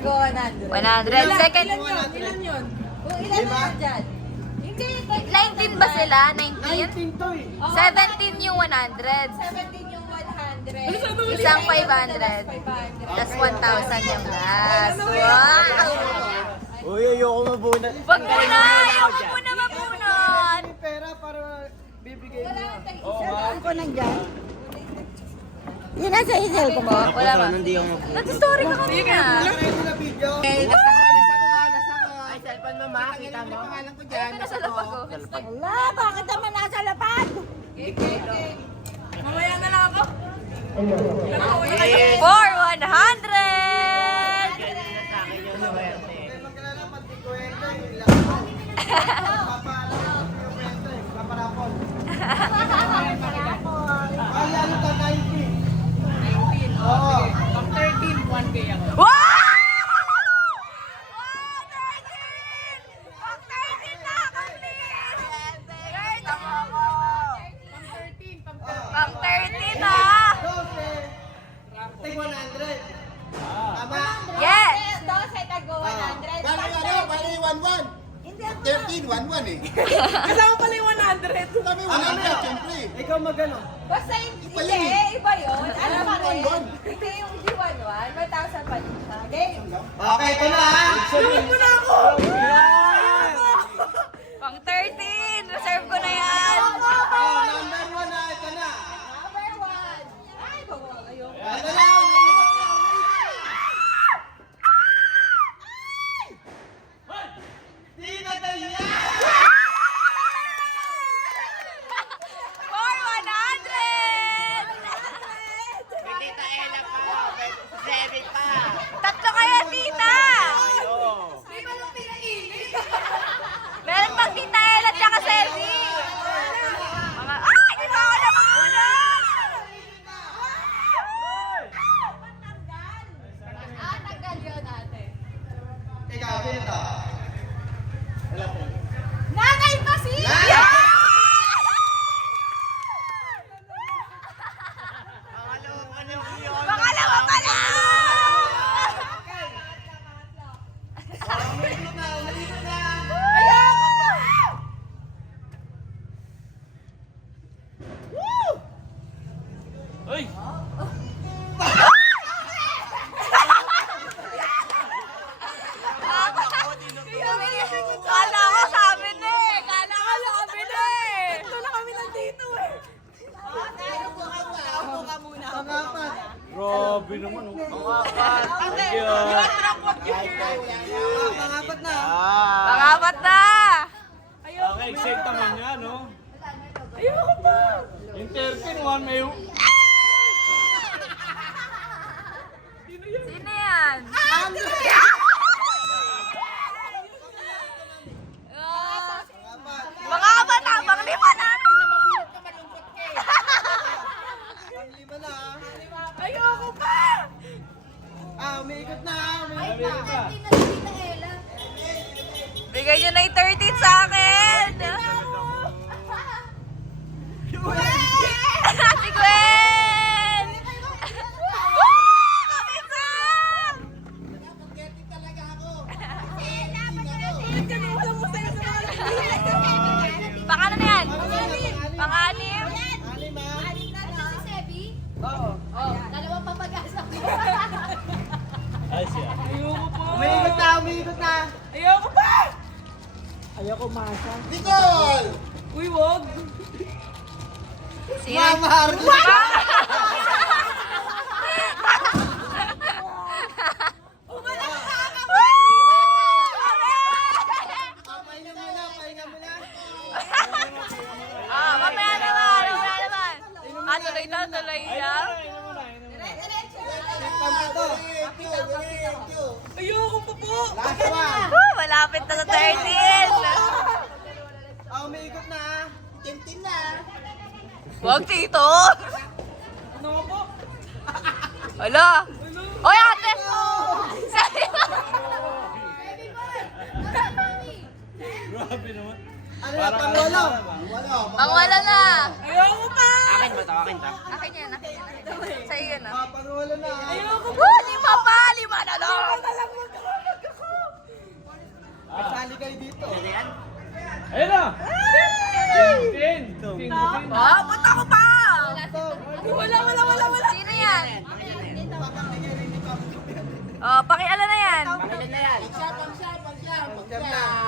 Go 100. 100. Second. Ilan yun? Kung ilan na yan dyan? Hindi. 19 ba sila? 19? 19 to eh. 17 yung 100. 17 yung 100. Isang 500. Tapos 1,000 yung last. Wow! Uy, ayoko mabunat. Wag muna! Ayoko muna mabunot! May pera para bibigay Wala niya. kang tag-isa. Ako nandyan. Yun nasa isel ko mo. Wala ba? Hindi ako mabunat. Nag-story ka kanina. Ready na video. Ay, cellphone mo, ma. Kita mo. Pangalan ko dyan. Nasa lapag ko. Wala, bakit naman nasa lapad? Mamaya na lang ako. 4, 100! Magkalala, pati-kwenta yung lang. Papaalam yung kwenta eh. Paparapol. Ay, ano ka, 90? 19? Oo. Pag 13, 1K ako. Wow! Wow, 13! Pag 13 na ako, please! Girl, ako mo! Pang 13 na! 12. Take 100. Tama. Yes! 12, tago 100. Bali 1-1. 13, 1-1 eh. Kasama pala yung 100. Kami 100, siyempre. Ikaw magano? Basta hindi, Iba yun iba yun. Ano pa rin? 1-1. Hindi yung G11, 1,000 pa din siya. Game. Okay, ito na ha. Sunod mo na ako! Pang 13! Reserve ko na yan! Oh, number 1 na, ito na. Number 1. Ay, bawa kayo. Ito na. Tita Talia! For 100! Tita Ella pa. Seven pa. Tatlo kayo, tita! Di ba nung pinainit? Meron pang tita Ella tsaka Selby! Ay! Di ba ako namangunan? Tanggal yun ate. Ikaw, sino to? Nanay pa si! Pangalawa pala! Ayoko pa! Kala ko sabi na eh! Kala ko sabi na eh! Ito na kami nandito eh. Upo ka muna. Pangapat. Grabe naman, oh. Ate, you. you are drunk what you Pangapat na. Pangapat na! Naka-excite naman yan, no? Ayoko pa. Yung 13, one may... Sino yan? Pangapat na! Panglima na! Panglima na. Ayoko pa. Umiikot na. Sabi ka. Bigay nyo na yung 13 sa akin! Si Gwen! Woo! Kami pa! Kanina mo sa'yo sa mga Pang ano na yan? Pang-anim? Anim ha. Oo. Dalawang papag-asa ko. Ay, siya. Ayoko pa. Umiikot na, umiikot na. Ayoko pa. Ayoko masa. Nicole! Uy, wag. Sino? Mama Harley. Pahinga muna, pahinga muna. Ah, mamaya naman, mamaya naman. Ah, tuloy daw, tuloy daw. Pampito. Thank you. Ayoko pa po. Last one. Malapit na sa 13. Umiikot na ha. Tintin na. Wag, tito. Ano ka po? Hala. Oy, ate. Sabi mo. Grabe naman. Ano na, pangwalo? Wala. Pangwala na. Ayoko pa. Akin ba ito? Akin ta? Akin yan, akin yan. Sa'yo yan, ah. Pangwalo na ha. Ayoko pa. Oh, lima pa, lima na lang. Alam mo ka.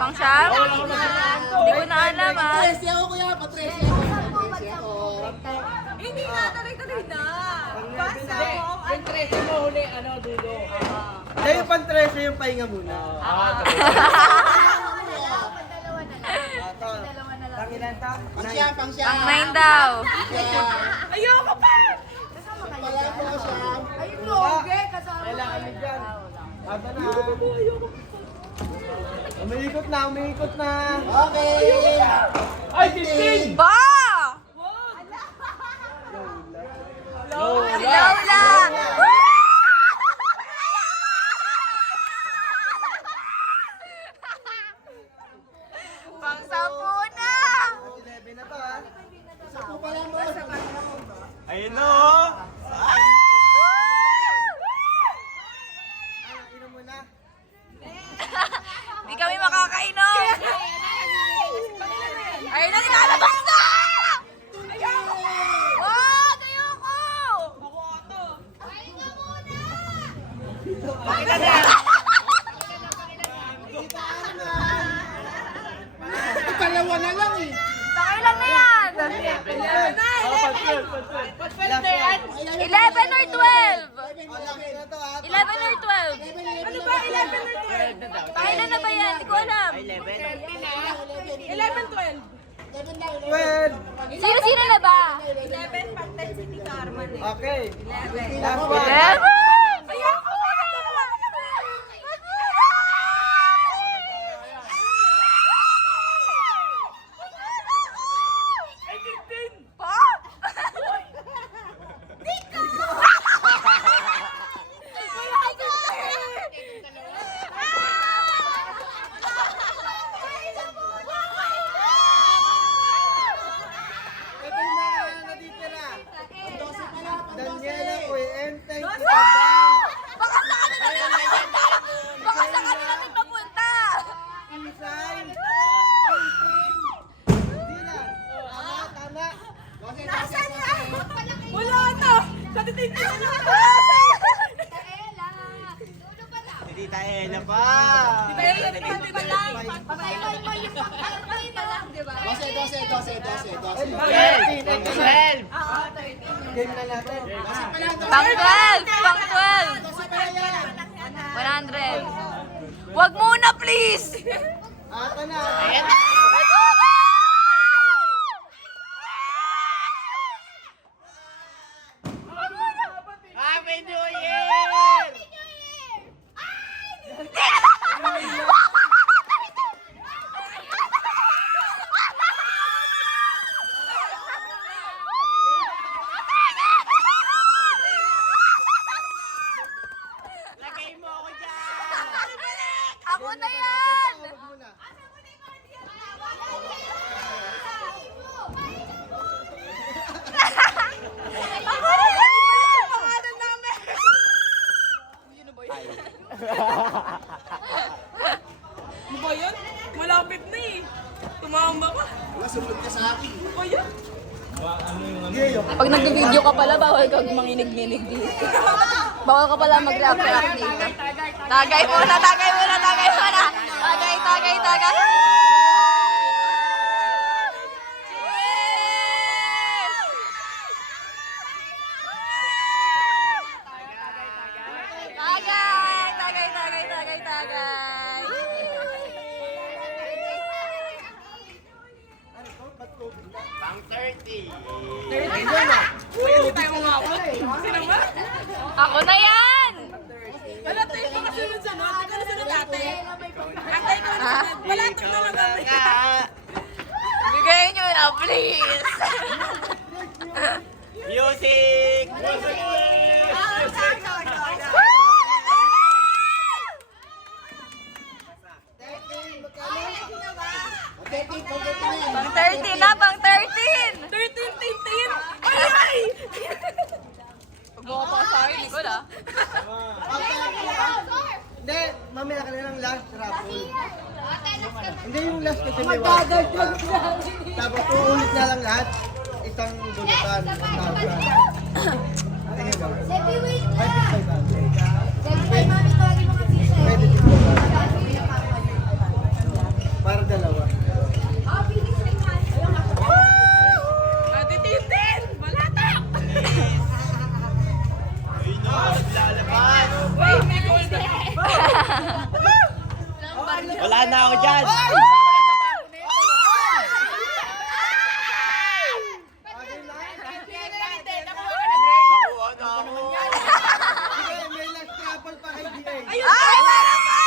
Pang siyam? Hindi ko na alam ah. Patresi ako kuya, patresi ako. Patresi ako. Hindi nga, tuloy-tuloy na. Basta mo. Yung 13 mo huli, ano, dulo. Kaya yung pan-13 yung pahinga muna. Pangilan ta? Pang-siyam, pang-siyam. Pang 9 daw. Ayoko pa! Wala po siyam. Ayun, loge. Kasama. Kailangan mo dyan. Ata na. Umiikot na, umiikot na. Okay. Ay, 15! Ba! Lola! Lola! Pang 10 na! 11 na to ha. Sapo pa lang mo. Ayun na, oh! Inom mo na. Hindi kami makakainom! Ayun na, nilalabas na! Wag! Ayoko! Dalawa na lang eh. Pakailan na yan! 11 or 12? Last na to ha. 11 or 12? Ano ba? 11 or 12? Pakailan na ba yan? Hindi ko alam. 11, 12. 12. Sino-sino na ba? 11, pantay si Carmen eh. Okay. 11. Last one. 11! Ayoko! Pa? Ito yung mga natitira. Daniela, Kuya Enteng, Baka Tita Bang, Baka sa kanila din papunta! Isay, Hindi na. Tama, tama. Nasaan na? Wala na. Sa titintin na lang. Si Tita Ella pa! Game na natin. Pang 12! Pang 12! 100. Wag muna, please! Ata na. Happy New Year! Lagay mo ako dyan! Ako na yan! Huwag muna. Ako na yan! Pangalan namin! Ano ba yan? Malapit na eh. Tumamba ka. Wala, sumunod ka sa akin. Ano ba yan? Pag nag-video ka pala, bawal kang manginig-nginig dito. Bawal ka pala mag-react dito. Tagay muna, tagay muna, tagay muna! Tagay, tagay, tagay! Cheers! Tagay, tagay, tagay, tagay, tagay! Pang 30! Hindi tayo mga ako. Sino ba? Ako na yan! Wala tayo makasunod-sunod. Ikaw na sunod ate. Ate, ikaw na sunod. Wala ito na lang kami. Bigay nyo na, please! Music! Pang 13 na, pang 13! 13, 13. Ay, ay! Pag mo pa sa akin, Nicole ah. Hindi, mamaya ka na lang last raffle. Hindi yung last kasi may magdadagdag na. Tapos uulit na lang lahat. Isang bulutan. 1,000. Tingin daw. Baby, wait lang. 5,500. Baby, mami, tawagin mo kasi siya. Pwede dito. Wala na ako dyan. Nakuha na ako. Sige, may last raffle pa kay DA. Ay, meron pa!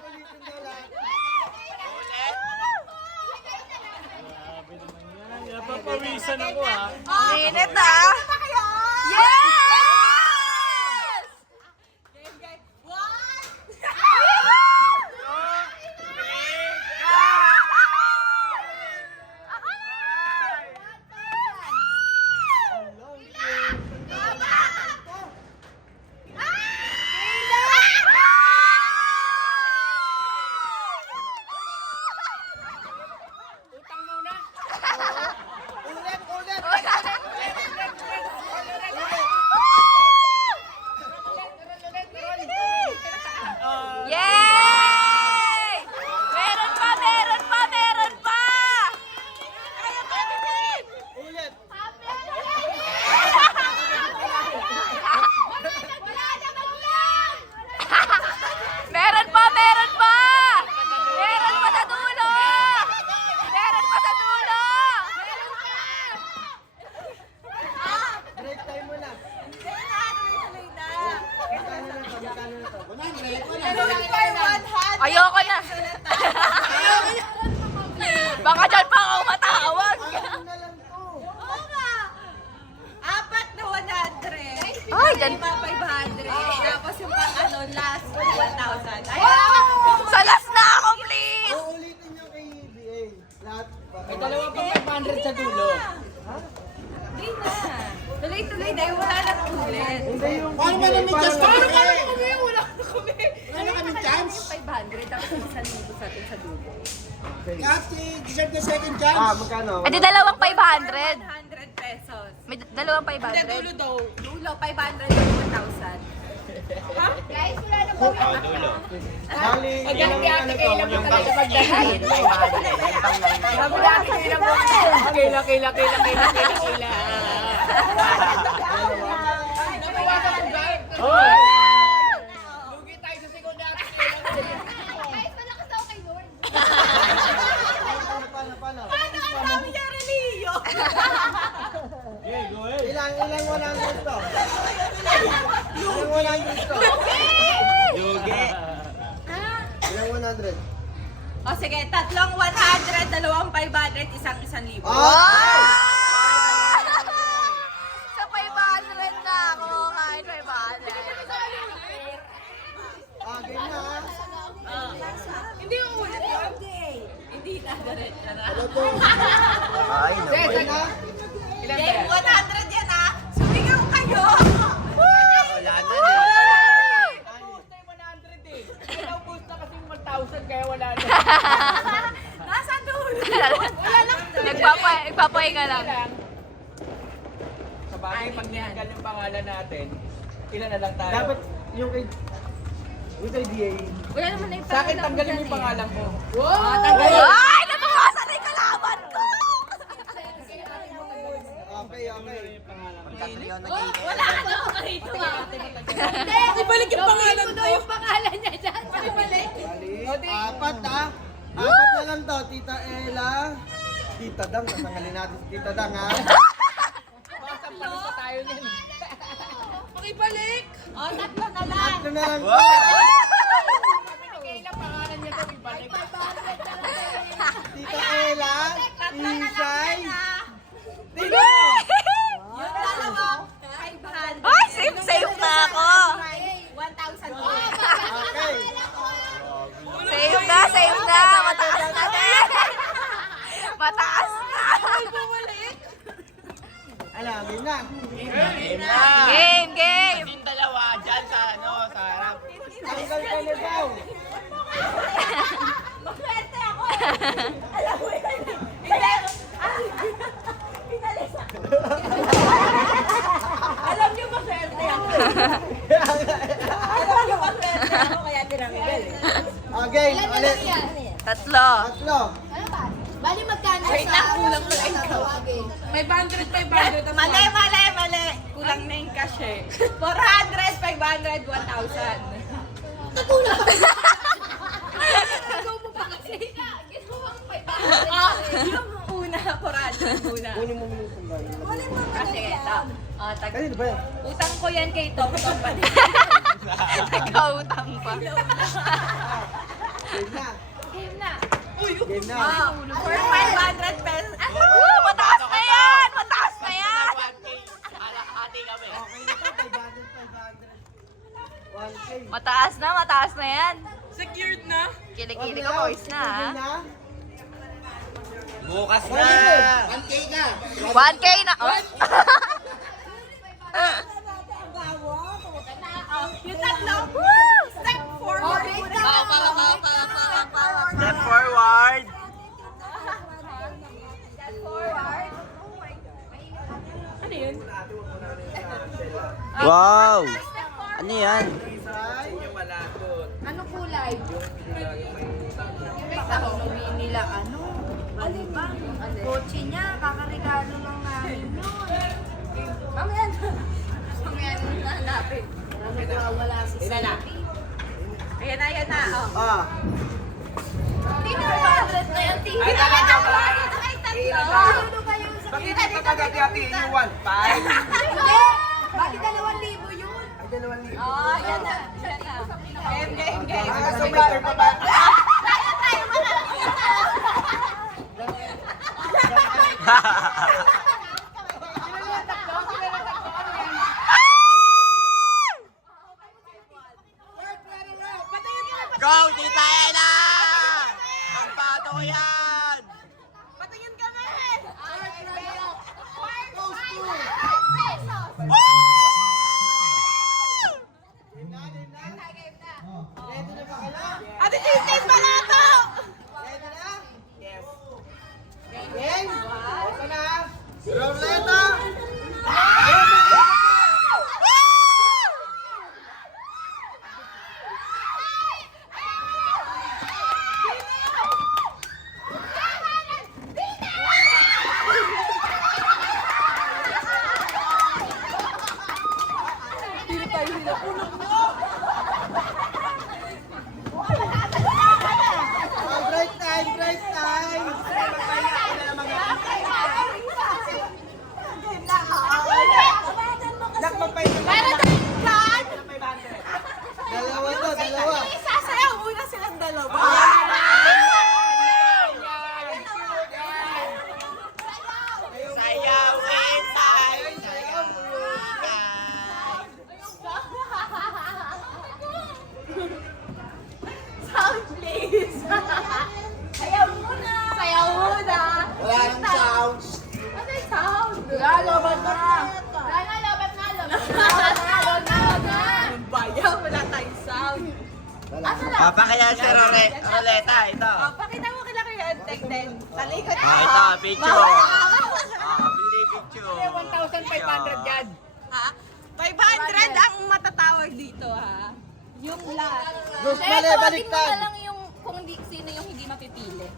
Ulitin daw lahat. Ulit. Napapawisan ako ha. Minute ah! Yes! Ulit, ulit. Yay! Meron pa, meron pa, meron pa! Ulit. Meron pa, meron pa! Meron pa sa dulo! Meron pa sa dulo! Break time mo na. Ayoko na! Baka dyan pa ako matawag! Ano na lang to? Apat na 100. Ay, dyan! Lima 500. Tapos yung pang last 1,000. Ay, Sa last na ako, please! Uulitin niyo kay DA. Lahat. May dalawa pang 500 sa dulo. Hindi na. Tuloy-tuloy dahil wala nang ulit. Hindi yung Paano ba namin just Wala na kami. Wala kami chance. 500 tapos 1,000 sa atin sa dulo. Kasi deserve the second chance. magkano? Edi dalawang 500. 100 pesos. May dalawang Hindi, 500. dulo daw. Dulo, 500 yung 1,000. Oh, dulo. Bali, ilang ano to? Yung bang yung 500. Sabi natin kayo lang po. Kila. Nabawasan ang drive. Lugi tayo sa second natin. Paano? Ang dami niya reliyo. Ilang 100 to? Ilang 100 to? Lugi. Ilang 100? O sige, tatlong 100, dalawang 500, isang 1,000. Ah! Sa 500 na ako. Kahit 500. Game na ha? Hindi mo ulit yun? Hindi na, diretso na. Ano to? Ay, Game na? Game 100 yan ah! Sumigaw kayo! wala na din. Naubos na kasi 1,000 kaya wala na. Nasa dulo! Nagpapahinga lang. Sa bagay, pag nilanggal yung pangalan natin, ilan na lang tayo? Dapat yung kay DA. Wala naman na yung Sa akin, tanggalin mo yung pangalan ko. Ay! Nabawasan na yung kalaban ko! Okay. Wala ka na ako rito ah! Hindi! Ibalik yung pangalan ko! yung pangalan niya dyan! Ibalik! Bali, apat ha? Apat na lang to. Tita Ella. Tita Dang. Tatanggalin natin si Tita Dang ha? Sampaling pa tayo nun. Pakibalik! O, tatlo na lang! Ito na lang to. Kailan pangalan niya to ibalik? Tita Ella. Isay. Tino! Yung dalawang 500. Ay, safe na ako. 1,000 po. Okay. Safe na. Mataas na din. Mataas na. Alamin na. Game na. Game. Yung dalawa dyan sa sa harap. Tanggal ka na daw. Maswerte ako eh. Alam mo yun. Hindi. Pinalis ako. Alam niyo maswerte ako. Alam niyo maswerte ako kaya tinanggal eh. Okay, ulit. Tatlo. Tatlo. Bali magkano Wait lang, kulang na lang ikaw. 500. Mali. Kulang na yung cash eh. 400, 500, 1,000. Kanino ba yan? Utang ko yan kay Tom Tom pa din. Nagkautang pa. Game na. Game na. Game na. For 500 pesos. Mataas na yan! Mataas na yan! 1K. Hati kami. Okay na to, 500. 1K. Mataas na yan. Secured na. Kilikili ko, boys na ha. Game na. Bukas na. 1K na. 1K na. Oh. Yung tatlo. Step forward. Step forward. Ano yun? Wow. Ano yan? Anong kulay? Sabi nila ano? Ano ba? Kotse niya, kakaregalo lang namin yun. Mamaya na hanapin. Wala si Salapi. Ayan na. Oh. Ah. Hindi na 500 na yan, tingin. Ay, tatlo. Ano ba yung sa Bakit hindi pa pagkakati yung 1.5? Hindi! Bali 2,000 yun. Ay, 2,000. Oh, yan na. Game. Ah, so may third pa ba? Go, Tita Ella! Ang pato ko yan! Patingin kami! Ready na ba kayo? Ate Chistin Balato! Ready na? Yes. Game? Ito na. Roleta! Bright time! Nak, magpahinga na. Dalawa to, dalawa. Sasayaw muna silang dalawa. Sayawin tayo! Sound please. Sayaw muna. Sayaw muna. Wala nang sounds. Ano yung sound? Lobat na. Lobat na. Bayaw, wala tayong sound. Papakaya si Roleta, ito. Pakita mo kila kayo antek din. Talikod Ito, picture. Bili picture. 1,500 yan. Ha? 500 ang matatawag dito ha. Yung last. Gus, mali, baliktad. lang yung kung sino yung hindi mapipili.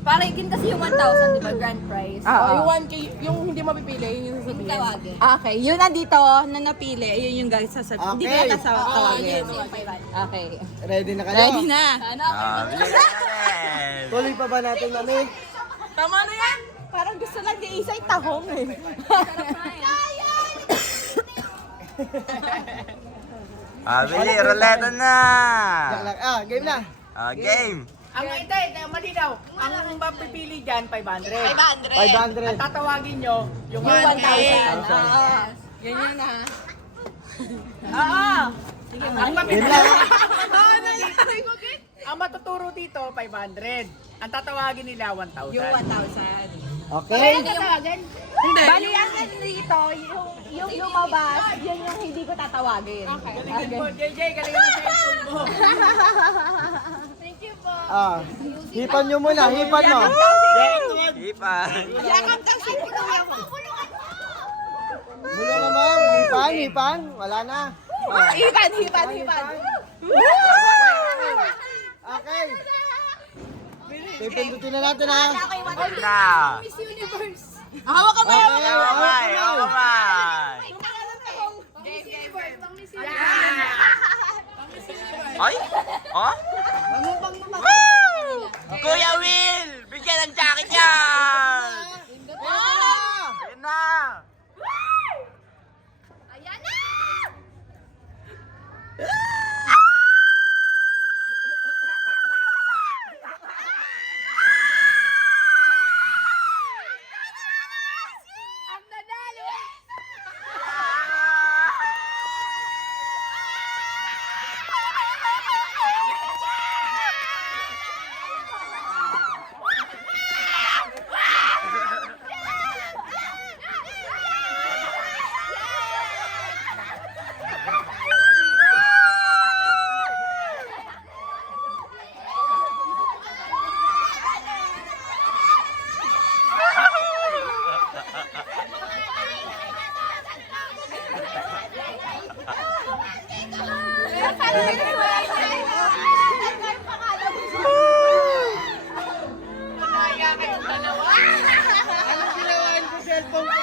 Para ikin kasi yung 1,000, di ba? Grand prize. Ah, Yung 1K, yung hindi mapipili, yun yung sasabihin. Tawagin. Okay, yun nandito na napili. Yun yung guys sasabihin. Hindi Okay. ka tawagin. Yung 500. Okay. Ready na kayo? Ready na. Ano? Bili na natin. Tuloy pa ba natin mami? Tama na yan! Parang gusto lang ni Isay tahong eh. Bili, Roleta na. Diyak lang. Ah, game na. Game. Ang hindi, malinaw. Ang mapipili dyan, 500. 500. Ang tatawagin nyo, yung 1,000. 1,000. Yan yun ha. Oo. Ang Game mapipili. na. Ang matuturo dito, 500. Ang tatawagin nila, 1,000. Yung 1,000. Okay. Bali, ang dito, yung lumabas, yun yung hindi ko tatawagin. Galingan mo, JJ, galingan mo sa cellphone mo. Thank you po. Ah, hipan nyo muna, hipan mo. Ipan. Mula naman, hipan. Wala na. Ah, Hipan. Okay. Pipindutin na natin ha. Na. Miss Universe. Hawak ka ba Okay, yun? Kamay, kamay. Miss Universe. Pang Miss Universe. Ay? Oh? Kuya Will! Bigyan ng jacket yan! Ayun na! Anong ginawa niyo sa cellphone ko?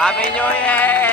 Happy New Year!